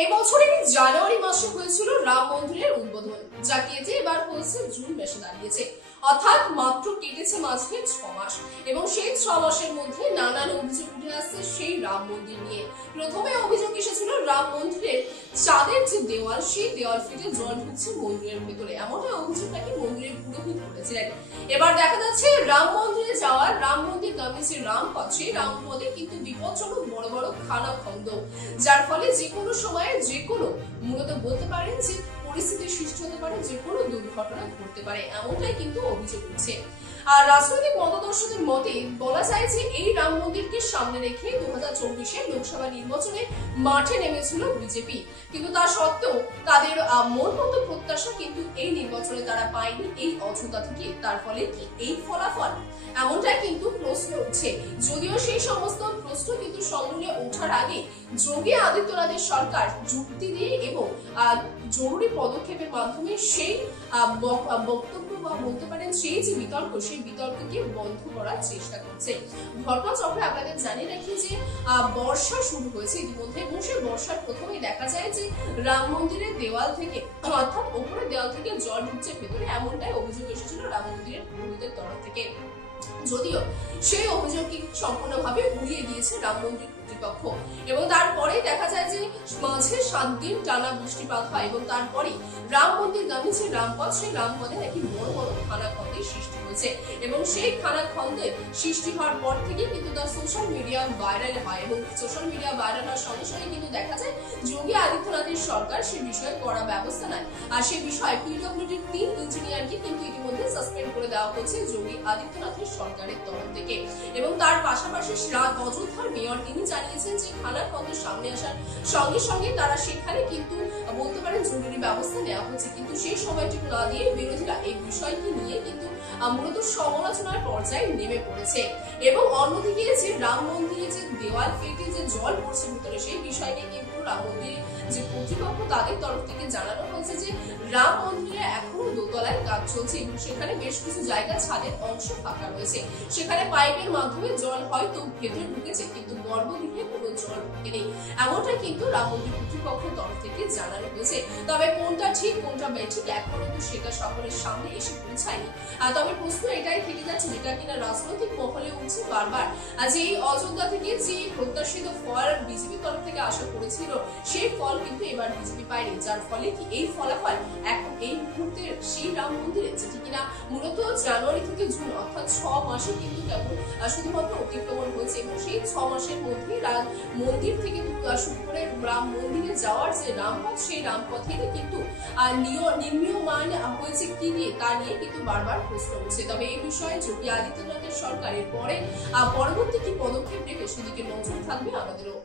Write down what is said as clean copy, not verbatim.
এই বছরের জানুয়ারি মাসে হয়েছিল রাম মন্দিরের উদ্বোধন, যা কেটে এবার হয়েছে জুন মাসে দাঁড়িয়েছে। অর্থাৎ মাত্র কেটেছে মাঝে 6 মাস, এবং সেই 6 মাসের মধ্যে নানান অভিযোগ উঠে আসছে সেই রাম মন্দির নিয়ে। প্রথমে অভিযোগ এসেছিল রাম মন্দিরের চাঁদের যে দেওয়াল, সেই দেওয়াল ফেটে জল ঢুকছে মন্দিরের ভেতরে, এমনটা অভিযোগ নাকি মন্দিরের পুরোহিত করেছিলেন। এবার দেখা যাচ্ছে রাম মন্দিরে যাওয়ার, রাম মন্দির গামী যে রামপথ, সেই রামপথে কিন্তু বিপজ্জনক বড় বড় খানা খন্দ, যার ফলে যে কোনো সময় যে কোনো, মূলত বলতে পারেন যে পরিস্থিতির সৃষ্টি হতে পারে, যে কোনো দুর্ঘটনা ঘটতে পারে, এমনটাই কিন্তু অভিযোগ উঠছে। আর রাজনৈতিক মতাদর্শীদের মতে বলা যায় যে এই রাম মন্দিরকে সামনে রেখে 2024-এর লোকসভা নির্বাচনে মাঠে নেমেছিল বিজেপি, কিন্তু তা সত্ত্বেও তাদের মন মতো প্রত্যাশা কিন্তু এই নির্বাচনে তারা পায়নি এই অযোধ্যা থেকে। তার ফলে কি এই ফলাফল, এমনটাই কিন্তু প্রশ্ন উঠছে। যদিও সেই সমস্ত প্রশ্ন কিন্তু সমূলে ওঠার আগে যোগী আদিত্যনাথের সরকার যুক্তি দিয়ে এবং জরুরি পদক্ষেপের মাধ্যমে সেই বক্তব্য বা বলতে পারেন সেই যে বিতর্ক, সেই বিতর্ককে বন্ধ করার চেষ্টা করছে। ঘটনাচক্রে আপনাদের জানিয়ে রাখি যে বর্ষা শুরু হয়েছে ইতিমধ্যে, এবং সেই বর্ষার প্রথমেই দেখা যায় যে রাম মন্দিরের দেওয়াল থেকে, অর্থাৎ ওপরের দেওয়াল থেকে জল ঢুকছে ভেতরে, এমনটাই অভিযোগ এসেছিল রাম মন্দিরের পুরোহিতের তরফ থেকে। যদিও সেই অভিযোগকে সম্পূর্ণভাবে উড়িয়ে দিয়েছে রাম মন্দির কর্তৃপক্ষ, এবং তারপরে দেখা যায় যে মাঝে 7 দিন টানা বৃষ্টিপাত হয়, এবং তারপরে রাম মন্দির গামী যে রামপথ, সেই রামপথে নাকি বড় বড় খানাখন্দের সৃষ্টি হয়েছে, এবং সেই খানাখন্দের সৃষ্টি হওয়ার পর থেকে কিন্তু তার সোশ্যাল মিডিয়া ভাইরাল হয়, এবং সোশ্যাল মিডিয়া ভাইরাল হওয়ার সঙ্গে সঙ্গে কিন্তু দেখা যায় যোগী আদিত্যনাথের সরকার সে বিষয়ে কড়া ব্যবস্থা নেয়। আর সে বিষয়ে পিডব্লিউডির 3 ইঞ্জিনিয়ারকে কিন্তু ইতিমধ্যে সাসপেন্ড করে দেওয়া হয়েছে যোগী আদিত্যনাথের সরকারের তরফ থেকে। এবং তার পাশাপাশি অযোধ্যার মেয়র তিনি জানিয়েছেন যে খানাখন্দের সামনে আসার সঙ্গে সঙ্গে তারা সেখানে কিন্তু বলতে পারেন জরুরি ব্যবস্থা নেওয়া হচ্ছে, কিন্তু সেই সময়টুকু না দিয়ে বিরোধীরা এই বিষয়টি নিয়ে কিন্তু মূলত সমালোচনার পর্যায়ে নেমে পড়েছে। এবং অন্যদিকে যে রাম মন্দিরে যে দেওয়াল ফেটে যে জল পড়ছে ভিতরে, সেই বিষয় নিয়ে কিন্তু রাম মন্দিরের যে কর্তৃপক্ষ তাদের তরফ থেকে জানানো হয়েছে যে রাম মন্দিরে এখনো দোতলায় কাজ চলছে, এবং সেখানে বেশ কিছু জায়গা ছাদের অংশ ফাঁকা রয়েছে, সেখানে পাইপের মাধ্যমে জল হয়তো ভেতরে ঢুকেছে, কিন্তু গর্ভগৃহে কোনো জল ঢুকেনি, এমনটা কিন্তু রাম মন্দির কর্তৃপক্ষের তরফ থেকে জানানো হয়েছে। তবে কোনটা ঠিক কোনটা বেঠিক এখনো তো সেটা সকলের সামনে এসে পৌঁছায়নি। তবে প্রশ্ন এটাই থেকে যাচ্ছে, যেটা কিনা রাজনৈতিক মহলে উঠছে বারবার, যে এই অযোধ্যা থেকে যে প্রত্যাশিত ফল বিজেপির তরফ থেকে আশা করেছিল, সেই ফল কিন্তু এবার বিজেপি পায়নি, যার ফলে কি এই ফলাফল এখন এই মুহূর্তে সেই রাম মন্দিরে, যেটি কিনা মূলত জানুয়ারি থেকে জুন অর্থাৎ 6 মাসে কিন্তু কেবল শুধুমাত্র অতিক্রমণ হয়েছে, এবং সেই 6 মাসের মধ্যে রাম মন্দির থেকে শুরু করে রাম মন্দিরে যাওয়ার যে রামপথ, সেই রামপথে কিন্তু নির্মীয়মান হয়েছে কি নিয়ে, তা নিয়ে কিন্তু বারবার প্রশ্ন উঠছে। তবে এই বিষয়ে যোগী আদিত্যনাথের সরকারের পরে পরবর্তী কি পদক্ষেপ নেবে সেদিকে নজর থাকবে আমাদেরও।